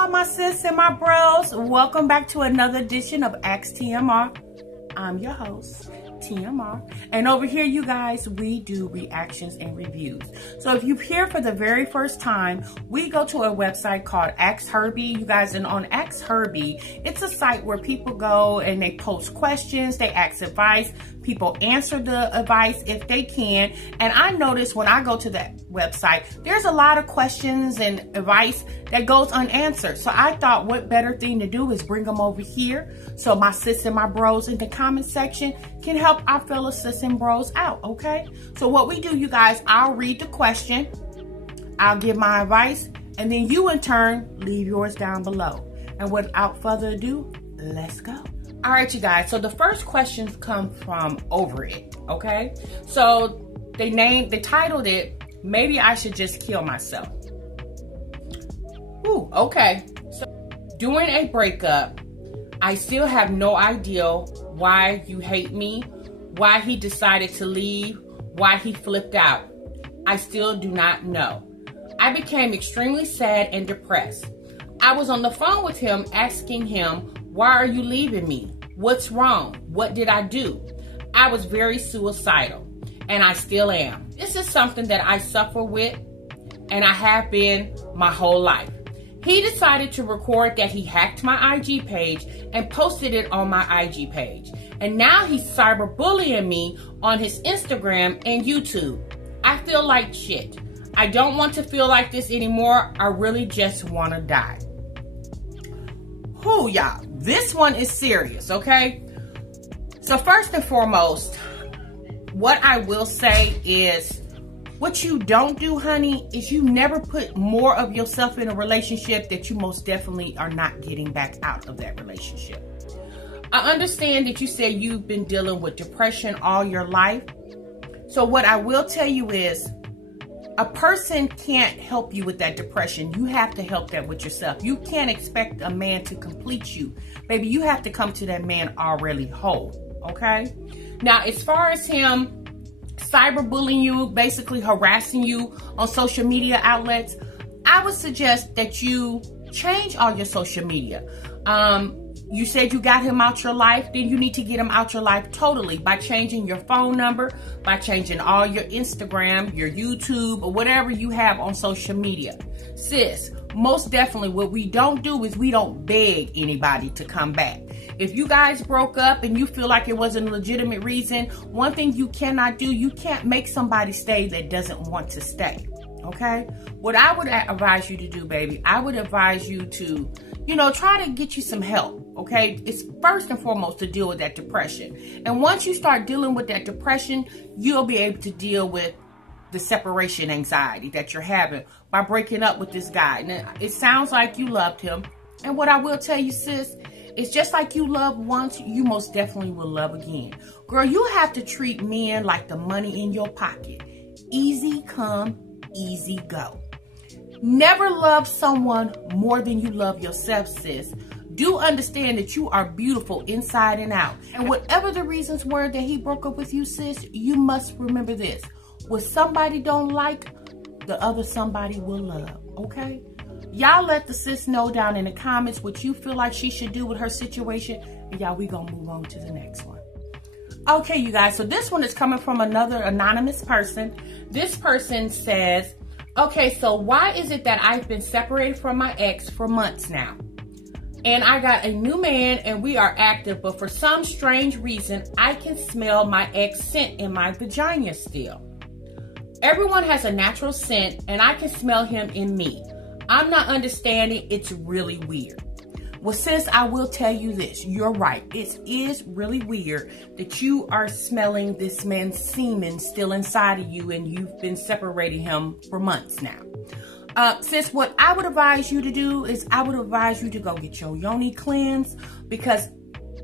all my sis and my bros. Welcome back to another edition of Ask TMR. I'm your host, TMR. And over here, you guys, we do reactions and reviews. So if you're here for the very first time, we go to a website called Ask Herbie. You guys, and on Ask Herbie, it's a site where people go and they post questions, they ask advice, people answer the advice if they can. And I notice when I go to that website, there's a lot of questions and advice that goes unanswered. So I thought what better thing to do is bring them over here so my sis and my bros in the comment section can help our fellow sis and bros out, okay? So what we do, you guys, I'll read the question, I'll give my advice, and then you in turn leave yours down below. And without further ado, let's go. All right, you guys, so the first questions come from Over It, okay? So they titled it, Maybe I Should Just Kill Myself. Ooh, okay. So during a breakup, I still have no idea why you hate me, why he decided to leave, why he flipped out. I still do not know. I became extremely sad and depressed. I was on the phone with him asking him, why are you leaving me? What's wrong? What did I do? I was very suicidal, and I still am. This is something that I suffer with, and I have been my whole life. He decided to record that he hacked my IG page and posted it on my IG page. And now he's cyberbullying me on his Instagram and YouTube. I feel like shit. I don't want to feel like this anymore. I really just want to die. Whew, y'all. This one is serious, okay? So first and foremost, what I will say is, what you don't do, honey, is you never put more of yourself in a relationship that you most definitely are not getting back out of that relationship. I understand that you say you've been dealing with depression all your life. So what I will tell you is, a person can't help you with that depression. You have to help that with yourself. You can't expect a man to complete you. Baby, you have to come to that man already whole, okay? Now, as far as him cyberbullying you, basically harassing you on social media outlets, I would suggest that you change all your social media. You said you got him out your life, then you need to get him out your life totally by changing your phone number, by changing all your Instagram, your YouTube, or whatever you have on social media. Sis, most definitely what we don't do is we don't beg anybody to come back. If you guys broke up and you feel like it wasn't a legitimate reason, one thing you cannot do, you can't make somebody stay that doesn't want to stay, okay? What I would advise you to do, baby, I would advise you to, try to get you some help, okay? It's first and foremost to deal with that depression. And once you start dealing with that depression, you'll be able to deal with the separation anxiety that you're having by breaking up with this guy. Now, it sounds like you loved him. And what I will tell you, sis, it's just like you loved once, you most definitely will love again. Girl, you have to treat men like the money in your pocket. Easy come, easy go. Never love someone more than you love yourself, sis. Do understand that you are beautiful inside and out. And whatever the reasons were that he broke up with you, sis, you must remember this. What somebody don't like, the other somebody will love, okay? Y'all let the sis know down in the comments what you feel like she should do with her situation. And y'all, we gonna move on to the next one. Okay, you guys, so this one is coming from another anonymous person. This person says, okay, so why is it that I've been separated from my ex for months now? And I got a new man and we are active, but for some strange reason, I can smell my ex scent in my vagina still. Everyone has a natural scent and I can smell him in me. I'm not understanding. It's really weird. Well, sis, I will tell you this. You're right. It is really weird that you are smelling this man's semen still inside of you and you've been separating him for months now. Sis, what I would advise you to do is I would advise you to go get your yoni cleansed because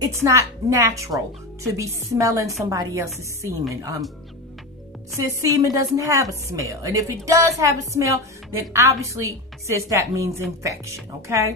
it's not natural to be smelling somebody else's semen. Sis, semen doesn't have a smell. And if it does have a smell, then obviously, sis, that means infection, okay?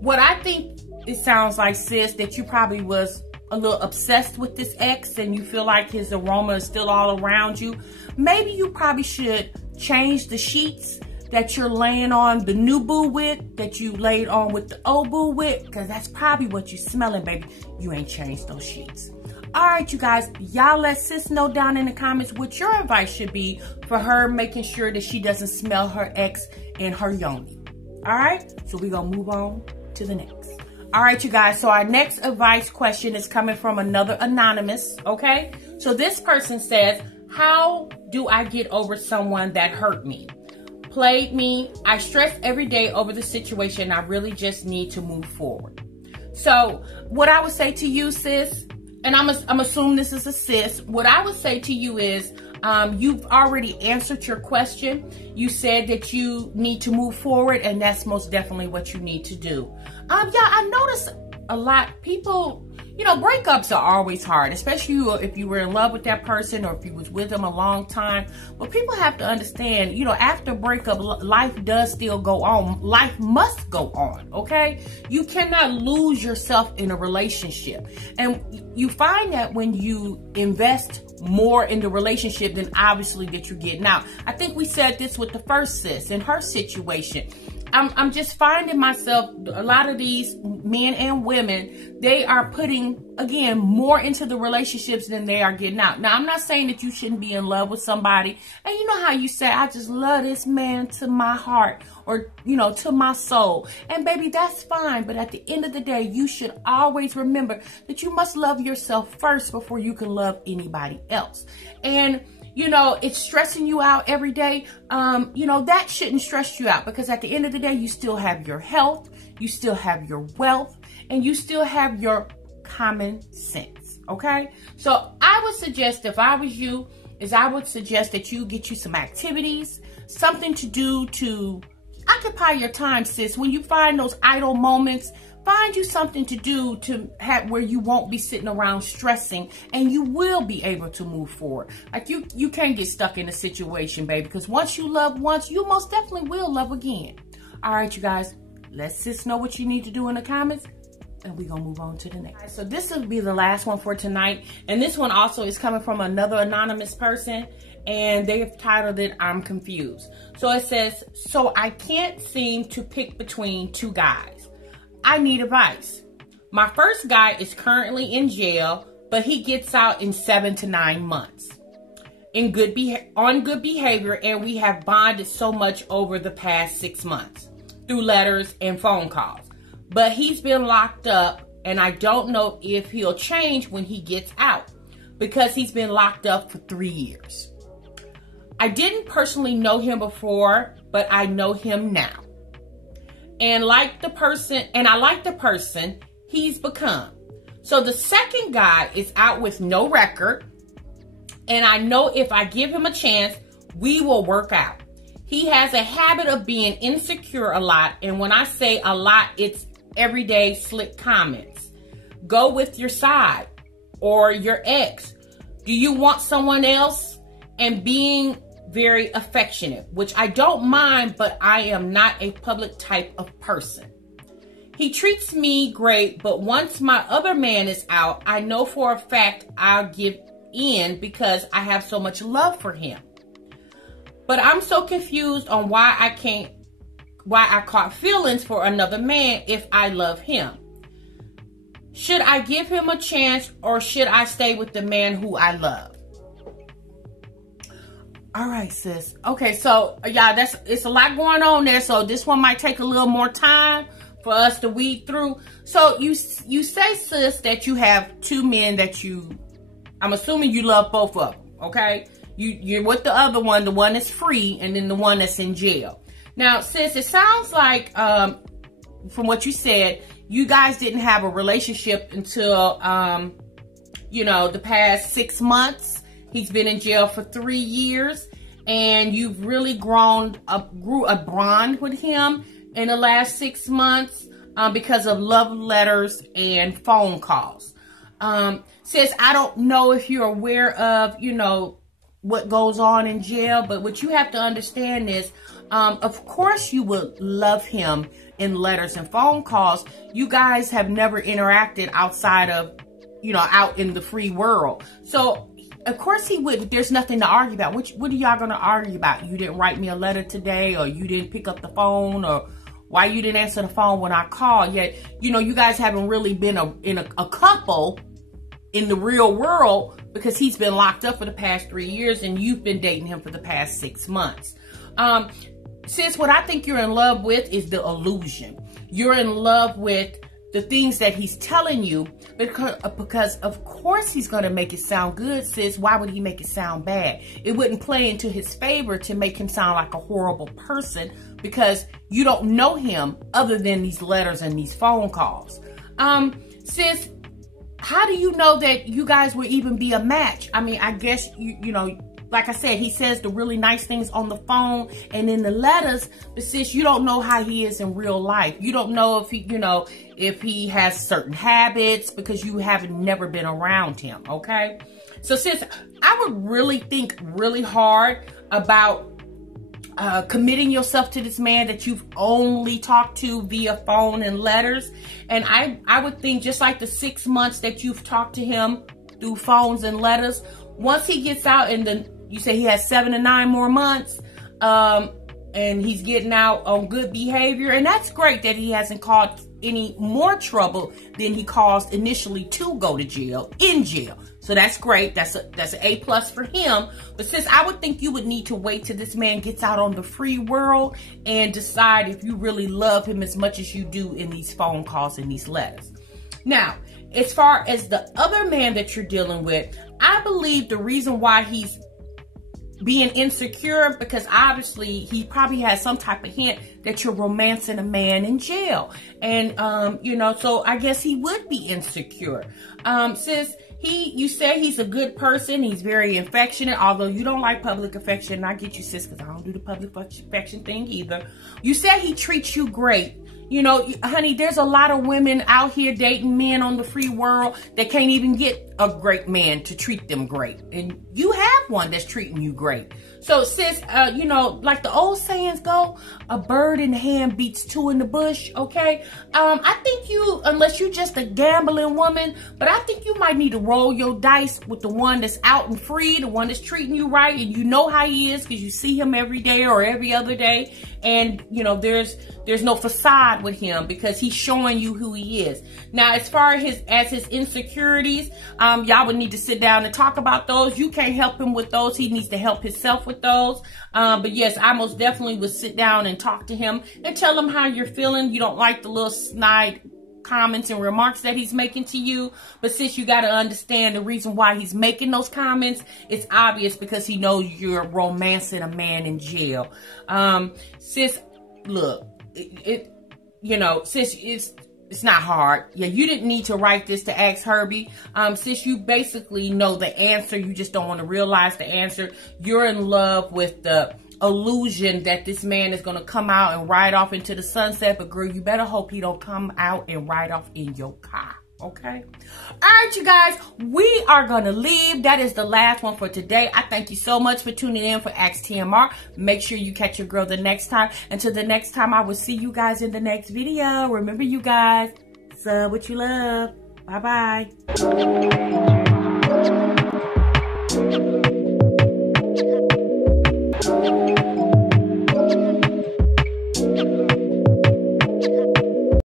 What I think it sounds like, sis, that you probably was a little obsessed with this ex and you feel like his aroma is still all around you. Maybe you probably should change the sheets that you're laying on the new boo with, that you laid on with the old boo with, because that's probably what you smelling, baby. You ain't changed those sheets. All right, you guys, y'all let sis know down in the comments what your advice should be for her making sure that she doesn't smell her ex and her yoni. All right, so we're going to move on to the next. All right, you guys, so our next advice question is coming from another anonymous, okay? So this person says, how do I get over someone that hurt me, played me? I stress every day over the situation. I really just need to move forward. So what I would say to you, sis, and I'm assuming this is a sis. What I would say to you is, you've already answered your question. You said that you need to move forward, and that's most definitely what you need to do. Yeah, I notice a lot people, you know, breakups are always hard, especially if you were in love with that person or if you was with them a long time. But people have to understand, you know, after breakup, life does still go on. Life must go on, okay? You cannot lose yourself in a relationship. And you find that when you invest more in the relationship than obviously that you're getting out. I think we said this with the first sis in her situation. I'm just finding myself, a lot of these men and women, they are putting, again, more into the relationships than they are getting out. Now, I'm not saying that you shouldn't be in love with somebody. And you know how you say, I just love this man to my heart, or, you know, to my soul. And baby, that's fine. But at the end of the day, you should always remember that you must love yourself first before you can love anybody else. And you know, it's stressing you out every day. You know, that shouldn't stress you out, because at the end of the day, you still have your health, you still have your wealth, and you still have your common sense, okay? So I would suggest, if I was you, I would suggest that you get you some activities, something to do to occupy your time, sis. When you find those idle moments, find you something to do to have where you won't be sitting around stressing, and you will be able to move forward. Like you can't get stuck in a situation, baby, because once you love once, you most definitely will love again. All right, you guys, let sis know what you need to do in the comments, and we're gonna move on to the next. Right, so this will be the last one for tonight, and this one also is coming from another anonymous person, and they've titled it, I'm confused. So it says, so I can't seem to pick between two guys. I need advice. My first guy is currently in jail, but he gets out in 7 to 9 months on good behavior, and we have bonded so much over the past 6 months through letters and phone calls. But he's been locked up, and I don't know if he'll change when he gets out, because he's been locked up for 3 years. I didn't personally know him before, but I know him now. And I like the person he's become. So the second guy is out with no record, and I know if I give him a chance, we will work out. He has a habit of being insecure a lot, and when I say a lot, it's everyday slick comments. Go with your side or your ex. Do you want someone else? And being very affectionate, which I don't mind, but I am not a public type of person. He treats me great, but once my other man is out, I know for a fact I'll give in because I have so much love for him. But I'm so confused on why I caught feelings for another man if I love him. Should I give him a chance, or should I stay with the man who I love? All right, sis. Okay, so y'all, it's a lot going on there. So this one might take a little more time for us to weed through. So you say, sis, that you have two men that I'm assuming you love both of them, okay? You're with the other one, the one that's free, and then the one that's in jail. Now, sis, it sounds like, from what you said, you guys didn't have a relationship until, the past 6 months. He's been in jail for 3 years, and you've really grew a bond with him in the last 6 months because of love letters and phone calls. Sis, I don't know if you're aware of, what goes on in jail, but what you have to understand is, of course you would love him in letters and phone calls. You guys have never interacted outside of, out in the free world. So of course he would. There's nothing to argue about. What are y'all going to argue about? You didn't write me a letter today, or you didn't pick up the phone, or why you didn't answer the phone when I called. Yet, you know, you guys haven't really been in a couple in the real world, because he's been locked up for the past 3 years and you've been dating him for the past 6 months. Sis, what I think you're in love with is the illusion. You're in love with the things that he's telling you, because of course he's going to make it sound good, sis. Why would he make it sound bad? It wouldn't play into his favor to make him sound like a horrible person, because you don't know him other than these letters and these phone calls. Sis, how do you know that you guys will even be a match? I mean, I guess, you know, like I said, he says the really nice things on the phone and in the letters, but sis, you don't know how he is in real life. You don't know if he, you know, if he has certain habits, because you haven't never been around him, okay? So sis, I would really think really hard about committing yourself to this man that you've only talked to via phone and letters. And I would think, just like the 6 months that you've talked to him through phones and letters, once he gets out, and then you say he has 7 to 9 more months, and he's getting out on good behavior, and that's great that he hasn't caused any more trouble than he caused initially to go to jail, in jail. So that's great. That's an A+ for him. But sis, I would think you would need to wait till this man gets out on the free world and decide if you really love him as much as you do in these phone calls and these letters. Now, as far as the other man that you're dealing with, I believe the reason why he's being insecure, because obviously he probably has some type of hint that you're romancing a man in jail. And, you know, so I guess he would be insecure. Sis, you say he's a good person. He's very affectionate, although you don't like public affection. And I get you, sis, because I don't do the public affection thing either. You said he treats you great. You know, honey, there's a lot of women out here dating men on the free world that can't even get a great man to treat them great. And you have one that's treating you great. So, sis, you know, like the old sayings go, a bird in the hand beats two in the bush, okay? I think you, unless you're just a gambling woman, but I think you might need to roll your dice with the one that's out and free, the one that's treating you right, and you know how he is because you see him every day or every other day. And, you know, there's no facade with him because he's showing you who he is. Now, as far as his insecurities, y'all would need to sit down and talk about those. You can't help him with those. He needs to help himself with those. But yes, I most definitely would sit down and talk to him and tell him how you're feeling. You don't like the little snide comments and remarks that he's making to you. But sis, you got to understand the reason why he's making those comments. It's obvious because he knows you're romancing a man in jail. Sis, look, you know, sis, it's not hard. Yeah, you didn't need to write this to ask Herbie. Sis, you basically know the answer. You just don't want to realize the answer. You're in love with the illusion that this man is going to come out and ride off into the sunset. But girl, you better hope he don't come out and ride off in your car. Okay. All right, you guys, we are going to leave. That is the last one for today. I thank you so much for tuning in for Ask TMR. Make sure you catch your girl the next time. Until the next time, I will see you guys in the next video. Remember, you guys, sub what you love. Bye-bye.